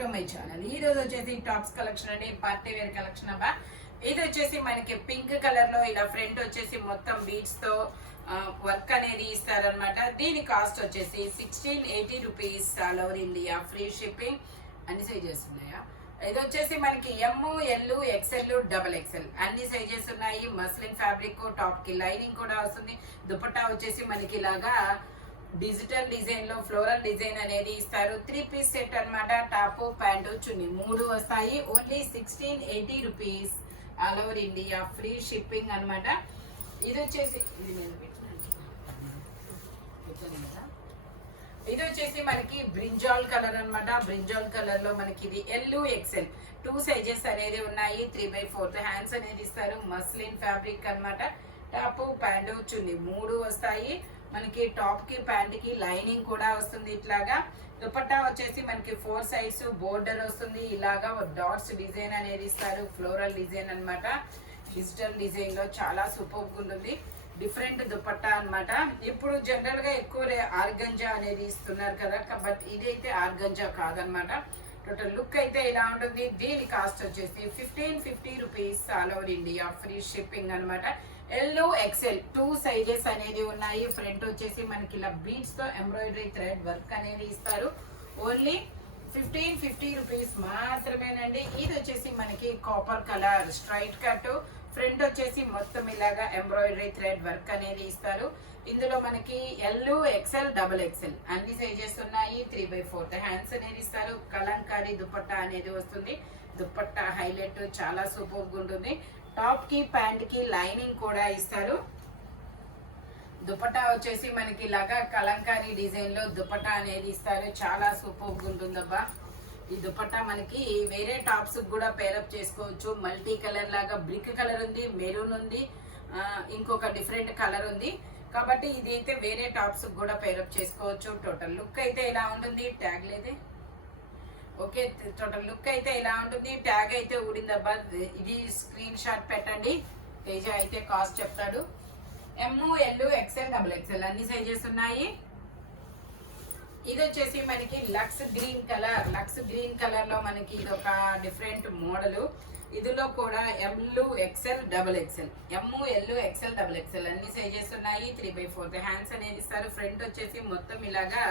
To my channel. ఈ రోజు వచ్చేసి టాప్స్ కలెక్షన్ అండి, పార్టీ వేర్ కలెక్షన్ అబ్బా. ఇది వచ్చేసి మనకి పింక్ కలర్ లో ఇలా ఫ్రంట్ వచ్చేసి మొత్తం బీడ్స్ తో వర్క్ అనేది ఇస్తారనమాట. దీని కాస్ట్ వచ్చేసి 1680 rupees. All over India free shipping. అన్ని సైజెస్ ఉన్నాయా? ఇది వచ్చేసి మనకి ఎమ్, ఎల్, ఎక్స్ఎల్, డబల్ ఎక్స్ఎల్ అన్ని సైజెస్ ఉన్నాయి. మస్లిన్ ఫ్యాబ్రిక్, టాప్ కి లైనింగ్ కూడా వస్తుంది. దుపట్టా వచ్చేసి మనకి ఇలాగా డిజిటల్ డిజైన్ లో ఫ్లోరల్ డిజైన్ అనేది ఇస్తారు. 3 పీస్ సెట్ అనమాట. టాప్, ప్యాంటు, చున్నీ 3 వస్తాయి. Only 1680 rupees. All over India free shipping అనమాట. ఇది వచ్చేసి ఇది వచ్చేసి మనకి బ్రింజాల్ కలర్ అనమాట. బ్రింజాల్ కలర్ లో మనకి ఇది ఎల్, ఎక్స్ఎల్ 2 సైజెస్ అనేది ఉన్నాయి. 3/4 హ్యాండ్స్ అనేది ఇస్తారు. మస్లిన్ ఫ్యాబ్రిక్ అనమాట. టాప్, ప్యాంటు, చున్నీ 3 వస్తాయి. మనకి టాప్ కి ప్యాంట్ కి లైనింగ్ కూడా వస్తుంది. ఇట్లాగా దుపట్టా వచ్చేసి మనకి 4 సైడ్స్ బోర్డర్ వస్తుంది. ఇలాగా డాట్స్ డిజైన్ అనేది ఇస్తారు. ఫ్లోరల్ డిజైన్ అనమాట. డిజిటల్ డిజైన్ లో చాలా సూపర్ ఉంటుంది. డిఫరెంట్ దుపట్టా అనమాట. ఇప్పుడు జనరల్ గా ఎక్కువ ఆర్గంజా అనేది ఇస్తున్నారు కదా, బట్ ఇదైతే ఆర్గంజా కాదనమాట. టోటల్ లుక్ అయితే ఇలా ఉంటుంది. దీని కాస్ట్ వచ్చేసి 1550 rupees. All over India free shipping అనమాట. ఎల్, ఎక్స్ఎల్ 2 సైజెస్ అనేది ఉన్నాయి. ఫ్రంట్ వచ్చేసి మనకి ఇలా బీడ్స్ తో ఎంబ్రాయిడరీ థ్రెడ్ వర్క్ అనేది ఇస్తారు. ఓన్లీ 1550 రూపీస్ మాత్రమేనండి. ఇది వచ్చేసి మనకి copper colour straight cut. Front వచ్చేసి మొత్తం ఇలాగా ఎంబ్రాయిడరీ థ్రెడ్ వర్క్ అనేది ఇస్తారు. ఇందులో మనకి ఎల్, ఎక్స్ఎల్, డబల్ ఎక్స్ఎల్ అన్ని సైజెస్ ఉన్నాయి. 3/4 హ్యాండ్స్ అనేది ఇస్తారు. కలంకారీ దుపట్టా అనేది వస్తుంది. దుపట్టా హైలైట్ చాలా సూపర్ ఉంటుంది. టాప్ కి ప్యాంట్ కి లైనింగ్ కూడా ఇస్తారు. దుపట్టా వచ్చేసి మనకి ఇలాగా కలంకారీ డిజైన్ లో దుపట్టా అనేది ఇస్తారు. చాలా సూపర్ ఉంటుందబ్బా. ఈ దుపట్టా మనకి వేరే టాప్స్ కూడా పేరప్ చేసుకోవచ్చు. మల్టీ కలర్ లాగా బ్రిక్ కలర్ ఉంది, మెరూన్ ఉంది, ఇంకొక డిఫరెంట్ కలర్ ఉంది. కాబట్టి ఇది అయితే వేరే టాప్స్ కూడా పేరప్ చేసుకోవచ్చు. టోటల్ లుక్ అయితే ఇలా ఉంటుంది. ట్యాగ్ లేదే. ఓకే, టోటల్ లుక్ అయితే ఇలా ఉంటుంది. ట్యాగ్ అయితే ఊడిందబ్బా. ఇది స్క్రీన్ షాట్ పెట్టండి. తేజ అయితే కాస్ట్ చెప్తాడు. M, L, XL, double XL అన్ని సైజెస్ ఉన్నాయి. ఇది వచ్చేసి మనకి lux green colour. Lux green colour లో మనకి ఇది ఒక డిఫరెంట్ మోడల్. ఇదిలో కూడా L, XL, double XL, M, L, XL, double XL అన్ని సైజెస్ ఉన్నాయి. 3/4 హ్యాండ్స్ అనేది ఇస్తారు. ఫ్రంట్ వచ్చేసి మొత్తం ఇలాగా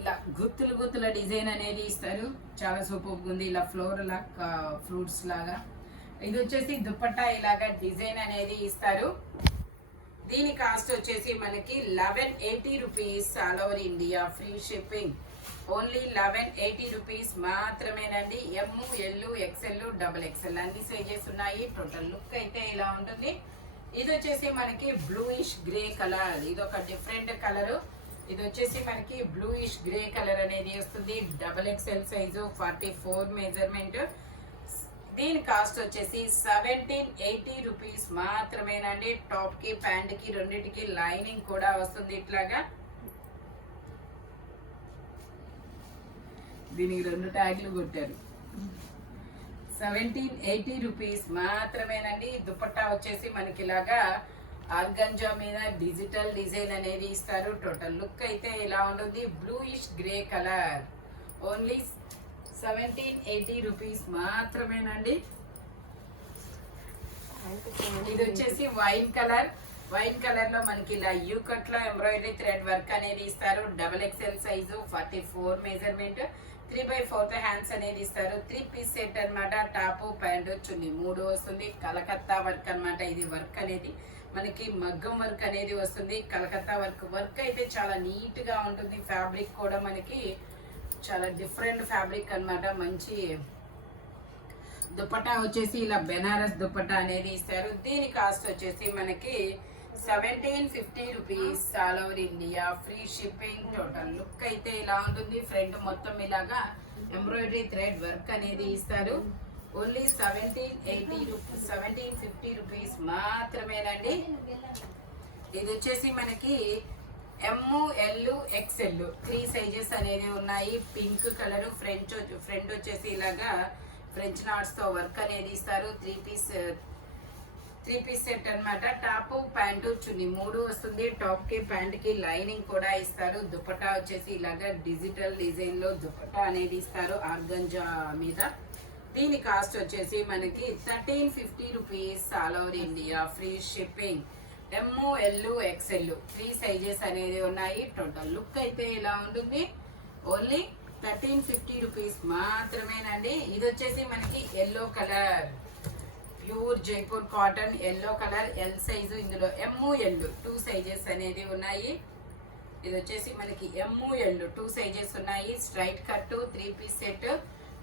ఇలా గుత్తుల డిజైన్ అనేది ఇస్తారు. చాలా సూపర్ ఉంది. ఇలా ఫ్లోర్ లాగా ఫ్రూట్స్ లాగా. ఇది వచ్చేసి దుపట్టా ఇలాగా డిజైన్ అనేది ఇస్తారు. దీని కాస్ట్ వచ్చేసి మనకి 1180 rupees. All over India free shipping. Only 1180 rupees మాత్రమేనండి. M, L, XL, double XL అన్ని సైజెస్ ఉన్నాయి. టోటల్ లుక్ అయితే ఇలా ఉంటుంది. ఇది వచ్చేసి మనకి బ్లూయిష్ గ్రే కలర్. ఇది ఒక డిఫరెంట్ కలర్. ఇది వచ్చేసి మనకి బ్లూయిష్ గ్రే కలర్ అనేది వస్తుంది. Double XL size, 44 measurement. దీని కాస్ట్ వచ్చేసి 1780 రూపీస్ మాత్రమేనండి. టాప్ కి ప్యాంట్ కి రెండింటికి లైనింగ్ కూడా వస్తుంది. ఇట్లాగా దీనికి 2 ట్యాగ్లు కొట్టారు. 1780 రూపీస్ మాత్రమేనండి. దుపట్టా వచ్చేసి మనకి ఇలాగా ఆర్గంజా మీద డిజిటల్ డిజైన్ అనేది ఇస్తారు. టోటల్ లుక్ అయితే ఇలా ఉంటుంది. Bluish grey colour. Only 1780 rupees మాత్రమేనండి. ఇది వచ్చేసి వైన్ కలర్. వైన్ కలర్ లో మనకి ఇలా యూ కట్ లో ఎంబ్రాయిడరీ థ్రెడ్ వర్క్ అనేది ఇస్తారు. Double XL size, 44 measurement. 3/4 hands అనేది ఇస్తారు. 3 పీస్ సెట్ అనమాట. టాప్, ప్యాంటు, చున్నీ 3 వస్తుంది. కలకత్తా వర్క్ అనమాట. ఇది వర్క్ అనేది మనకి మగ్గం వర్క్ అనేది వస్తుంది. కలకత్తా వర్క్ అయితే చాలా నీట్ గా ఉంటుంది. ఫ్యాబ్రిక్ కూడా మనకి చాలా డిఫరెంట్ ఫ్యాబ్రిక్ అనమాట. మంచి దుపట్టా వచ్చేసి ఇలా బెనారస్ దుపట్టా అనేది ఇస్తారు. దీని కాస్ట్ వచ్చేసి మనకి 1750 rupees. All over India free shipping. Total look అయితే ఇలా ఉంటుంది. ఫ్రంట్ మొత్తం ఇలాగా ఎంబ్రాయిడరీ థ్రెడ్ వర్క్ అనేది ఇస్తారు. ఓన్లీ 1750 రూపీస్ మాత్రమేనండి. ఇది వచ్చేసి మనకి ఎమ్, ఎల్, ఎక్స్ఎల్ 3 సైజెస్ అనేది ఉన్నాయి. Pink colour. ఫ్రంట్ వచ్చేసి ఇలాగా ఫ్రెంచ్ నాట్స్ తో వర్క్ అనేది ఇస్తారు. 3 3 పీస్ సెట్ అన్నమాట. టాప్ ప్యాంటు చున్నీ 3 వస్తుంది. టాప్ కి ప్యాంట్ కి లైనింగ్ కూడా ఇస్తారు. దుపట్టా వచ్చేసి ఇలాగా డిజిటల్ డిజైన్ లో దుపట్టా అనేది ఇస్తారు ఆర్గంజా మీద. దీని కాస్ట్ వచ్చేసి మనకి 1350 rupees. All over India free shipping. ML XL 3 sizes అనేది ఉన్నాయి. టోటల్ లుక్ అయితే ఇలా ఉంటుంది. ఓన్లీ 1350 రూపీస్ మాత్రమేనండి. ఇది వచ్చేసి మనకి yellow colour, pure Jaipur cotton yellow colour, L size. ఇందులో ML 2 సైజెస్ అనేది ఉన్నాయి. ఇది వచ్చేసి మనకి ML 2 సైజెస్ ఉన్నాయి. Straight cut 3 piece set.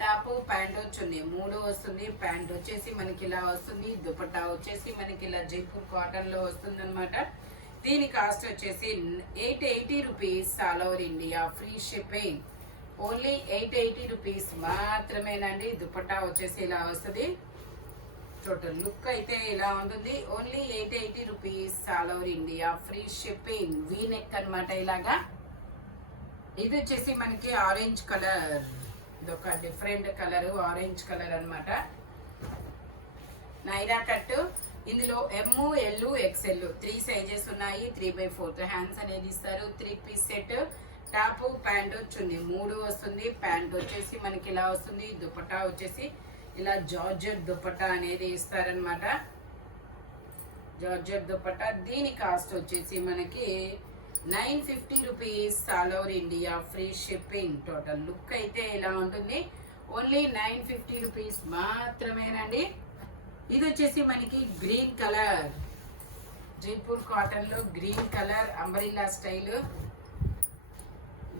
Top pant chunni 3 వస్తుంది. ప్యాంట్ వచ్చేసి మనకి ఇలా వస్తుంది. దుపట్టా వచ్చేసి మనకి ఇలా జైపూర్ కాటన్ లో వస్తుంది అనమాట. దీని కాస్ట్ వచ్చేసి 880 rupees. All over India free shipping. Only 880 rupees మాత్రమేనండి. దుపట్టా వచ్చేసి ఇలా వస్తుంది. టోటల్ లుక్ అయితే ఇలా ఉంటుంది. Only 880 rupees. All over India free shipping. V neck అనమాట ఇలాగా. ఇది వచ్చేసి మనకి ఆరెంజ్ కలర్. ఇదొక డిఫరెంట్ కలర్, ఆరెంజ్ కలర్ అన్నమాట. నైరా కట్. ఇందులో ML XL 3 సైజెస్ ఉన్నాయి. 3/4 హ్యాండ్స్ అనేది ఇస్తారు. 3 piece set. Top pant chunni 3 వస్తుంది. ప్యాంట్ వచ్చేసి మనకి ఇలా వస్తుంది. దుపట్టా వచ్చేసి ఇలా జార్జెట్ దుపట్టా అనేది ఇస్తారనమాట. జార్జెట్ దుపట్టా. దీని కాస్ట్ వచ్చేసి మనకి 950 rupees. All over India free shipping. Total look అయితే ఇలా ఉంటుంది. ఓన్లీ 950 రూపీస్ మాత్రమేనండి. ఇది వచ్చేసి మనకి గ్రీన్ కలర్, జైపూర్ కాటన్ లో green colour umbrella style.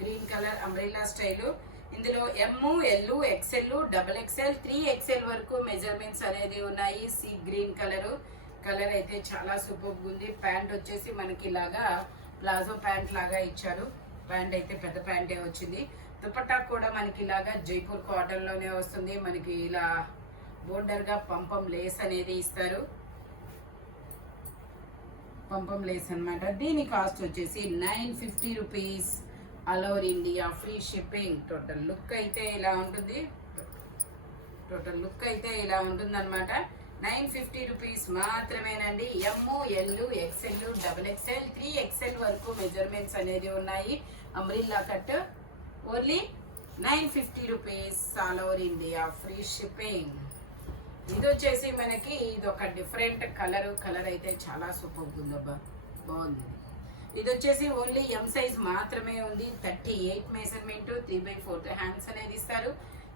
Green colour umbrella style. ఇందులో ML XL XXL 3XL వరకు మెజర్మెంట్స్ అనేది ఉన్నాయి. Sea green colour. కలర్ అయితే చాలా సూపర్గా ఉంది. ప్యాంట్ వచ్చేసి మనకి ఇలాగా ప్లాజో ప్యాంట్ లాగా ఇచ్చారు. ప్యాంట్ అయితే పెద్ద ప్యాంటే వచ్చింది. దుపట్టా కూడా మనకి ఇలాగా జైపూర్ కాటన్ లోనే వస్తుంది. మనకి ఇలా బోర్డర్ గా పంపం లేస్ అనేది ఇస్తారు. పంపం లేస్ అన్నమాట. దీని కాస్ట్ వచ్చేసి 950 rupees. All over India free shipping. Total look అయితే ఇలా ఉంటుంది. టోటల్ లుక్ అయితే ఇలా ఉంటుంది అనమాట. 950 రూపీస్ మాత్రమేనండి. ML XL XXL 3XL వరకు మెజర్మెంట్స్ అనేది ఉన్నాయి. Umbrella cut. Only 950 rupees. All over India free shipping. ఇది వచ్చేసి మనకి ఇది ఒక డిఫరెంట్ కలర్. కలర్ అయితే చాలా సూపర్ ఉందబ్బా, బాగుంది. ఇది వచ్చేసి ఓన్లీ M సైజ్ మాత్రమే ఉంది. 38 మెజర్మెంట్. 3/4 హ్యాండ్స్ అనేది ఇస్తారు.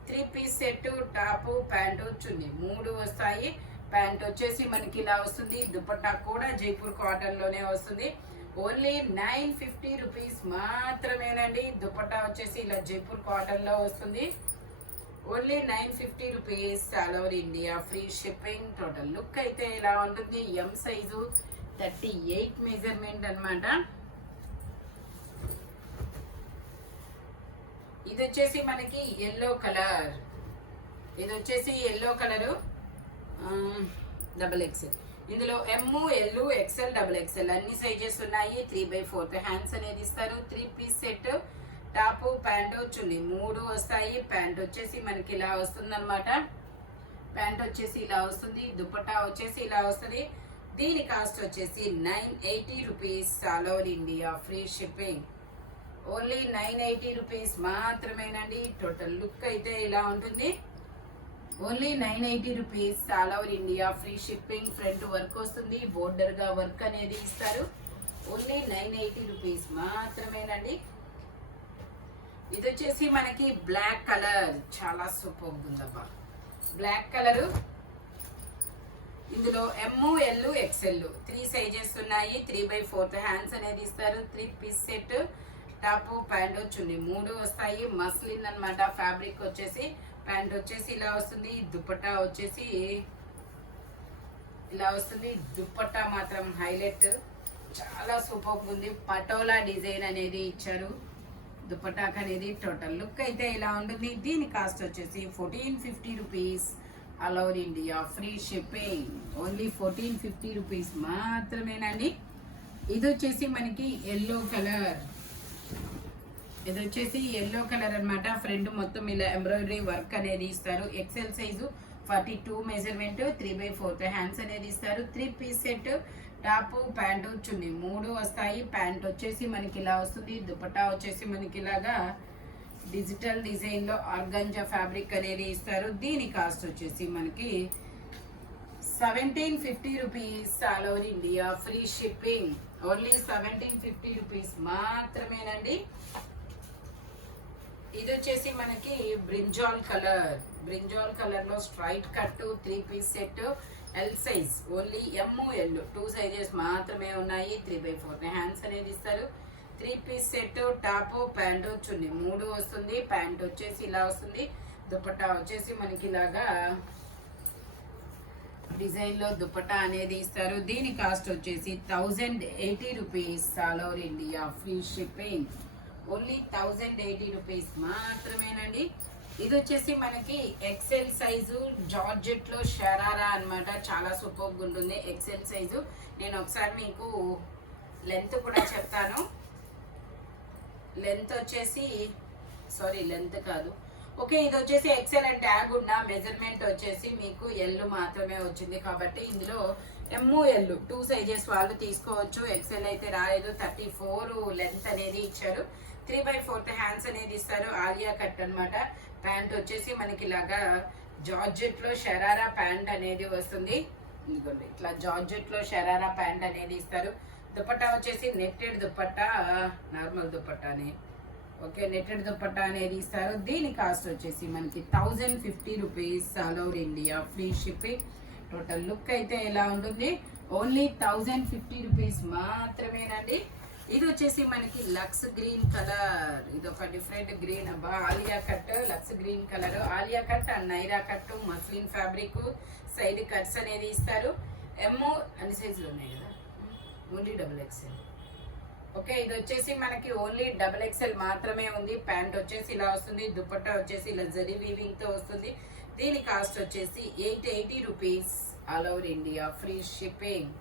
3 piece set. Top pant chunni 3 వస్తాయి. ప్యాంట్ వచ్చేసి మనకి ఇలా వస్తుంది. దుపట్టా కూడా జైపూర్ కాటన్ లోనే వస్తుంది. ఓన్లీ 950 రూపీస్ మాత్రమేనండి. దుపట్టా వచ్చేసి ఇలా జైపూర్ కాటన్ లో వస్తుంది. Only 950 rupees. All over India free shipping. Total look అయితే ఇలా ఉంటుంది. M సైజు 38 మెజర్మెంట్ అన్నమాట. ఇది వచ్చేసి మనకి ఎల్లో కలర్. ఇది వచ్చేసి ఎల్లో కలరు XXL. ఇందులో ML XL XXL అన్ని సైజెస్ ఉన్నాయి. 3/4 హ్యాండ్స్ అనేది ఇస్తారు. 3 piece set. Top pant chunni 3 వస్తాయి. ప్యాంట్ వచ్చేసి మనకి ఇలా వస్తుంది అనమాట. ప్యాంట్ వచ్చేసి ఇలా వస్తుంది. దుపట్టా వచ్చేసి ఇలా వస్తుంది. దీని కాస్ట్ వచ్చేసి 980 rupees. All over India free shipping. Only 980 rupees మాత్రమేనండి. టోటల్ లుక్ అయితే ఇలా ఉంటుంది. Only 980 rupees. All over India free shipping. Front work వస్తుంది. బోర్డర్ గా వర్క్ అనేది ఇస్తారు. ఓన్లీ 980 రూపీస్ మాత్రమేనండి. ఇది వచ్చేసి మనకి బ్లాక్ కలర్. చాలా సూపర్ ఉందబ్బా, బ్లాక్ కలరు. ఇందులో ML XL 3 సైజెస్ ఉన్నాయి. 3/4 హ్యాండ్స్ అనేది ఇస్తారు. 3 piece set. Top pant chunni 3 వస్తాయి. మస్లిన్ అన్నమాట ఫ్యాబ్రిక్ వచ్చేసి. ప్యాంట్ వచ్చేసి ఇలా వస్తుంది. దుపట్టా వచ్చేసి ఇలా వస్తుంది. దుపట్టా మాత్రం హైలైట్, చాలా సూపర్ ఉంది. పటోలా డిజైన్ అనేది ఇచ్చారు దుపట్టాకు అనేది. టోటల్ లుక్ అయితే ఇలా ఉంటుంది. దీని కాస్ట్ వచ్చేసి 1450 rupees. All over India free shipping. Only 1450 rupees మాత్రమేనండి. ఇది వచ్చేసి మనకి ఎల్లో కలర్. ఇది వచ్చేసి ఎల్లో కలర్ అన్నమాట. ఫ్రంట్ మొత్తం ఇలా ఎంబ్రాయిడరీ వర్క్ అనేది ఇస్తారు. XL సైజు 42 మెజర్మెంట్ 3/4 హ్యాండ్స్ అనేది ఇస్తారు. 3 piece set top pant chunni 3 వస్తాయి. ప్యాంట్ వచ్చేసి మనకి ఇలా వస్తుంది. దుపట్టా వచ్చేసి మనకి ఇలాగా డిజిటల్ డిజైన్ లో ఆర్గంజా ఫ్యాబ్రిక్ అనేది ఇస్తారు. దీని కాస్ట్ వచ్చేసి మనకి 1750 rupees all over India, free shipping. Only 1750 rupees మాత్రమేనండి. ఇది వచ్చేసి మనకి బ్రింజాల్ కలర్ లో straight cut 3 piece set L size. Only ML 2 sizes మాత్రమే ఉన్నాయి. 3/4 హ్యాండ్స్ అనేది ఇస్తారు. 3 piece set top pant chunni 3 వస్తుంది. ప్యాంట్ వచ్చేసి ఇలా వస్తుంది. దుపట్టా వచ్చేసి మనకి ఇలాగా డిజైన్ లో దుపట్టా అనేది ఇస్తారు. దీని కాస్ట్ వచ్చేసి 1080 rupees all over India, free shipping. Only 1080 rupees మాత్రమేనండి. ఇది వచ్చేసి మనకి ఎక్సెల్ సైజు జార్జెట్ లో షరారా అన్నమాట. చాలా సూపర్గా ఉంటుంది ఎక్సెల్ సైజు. నేను ఒకసారి మీకు లెంత్ కూడా చెప్తాను. లెంత్ వచ్చేసి లెంత్ కాదు, ఓకే, ఇది వచ్చేసి ఎక్సెల్ అండ్ ట్యాగ్ ఉన్న మెజర్మెంట్ వచ్చేసి మీకు ఎల్ మాత్రమే వచ్చింది. కాబట్టి ఇందులో ML 2 సైజెస్ వాళ్ళు తీసుకోవచ్చు. ఎక్సెల్ అయితే రాలేదు. 34 లెంత్ అనేది ఇచ్చారు. 3/4 హ్యాండ్స్ అనేది ఇస్తారు. ఆలియా కట్ అన్నమాట. ప్యాంట్ వచ్చేసి మనకి ఇలాగా జార్జెట్ లో షరారా ప్యాంట్ అనేది వస్తుంది. ఇదిగోండి ఇట్లా జార్జెట్ లో షరారా ప్యాంట్ అనేది ఇస్తారు. దుపట్టా వచ్చేసి నెట్టెడ్ దుపట్టా, నార్మల్ దుపట్టానే, ఓకే, నెట్టెడ్ దుపట్టా అనేది ఇస్తారు. దీని కాస్ట్ వచ్చేసి మనకి 1050 rupees all over India, free shipping. Total look అయితే ఎలా ఉంటుంది? ఓన్లీ 1050 రూపీస్ మాత్రమేనండి. ఇది వచ్చేసి మనకి లక్స్ గ్రీన్ కలర్. ఇది ఒక డిఫరెంట్ గ్రీన్ అబ్బా. Alia cut lux green colour. Alia cut and Naira cut muslin fabric. Side cuts అనేది ఇస్తారు. అన్ని సైజులు ఉన్నాయి కదా, ఓన్లీ XXL. ఓకే, ఇది వచ్చేసి మనకి ఓన్లీ XXL మాత్రమే ఉంది. ప్యాంట్ వచ్చేసి ఇలా వస్తుంది. దుపట్టా వచ్చేసి ఇలా జరీ వీవింగ్ తో వస్తుంది. దీని కాస్ట్ వచ్చేసి 880 rupees all over India, free shipping.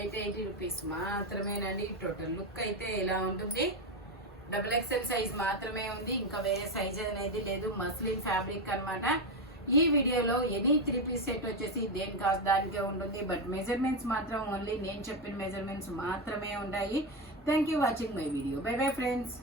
880 rupees మాత్రమేనండి. టోటల్ లుక్ అయితే ఇలా ఉంటుంది. XXL సైజ్ మాత్రమే ఉంది, ఇంకా వేరే సైజ్ అనేది లేదు. మస్లిన్ ఫ్యాబ్రిక్ అన్నమాట. ఈ వీడియోలో ఎనీ 3 పీస్ సెట్ వచ్చేసి దేని కాస్ట్ దానికే ఉంటుంది. బట్ మెజర్మెంట్స్ మాత్రం ఓన్లీ నేను చెప్పిన మెజర్మెంట్స్ మాత్రమే ఉంటాయి. Thank you watching my video. By bye friends.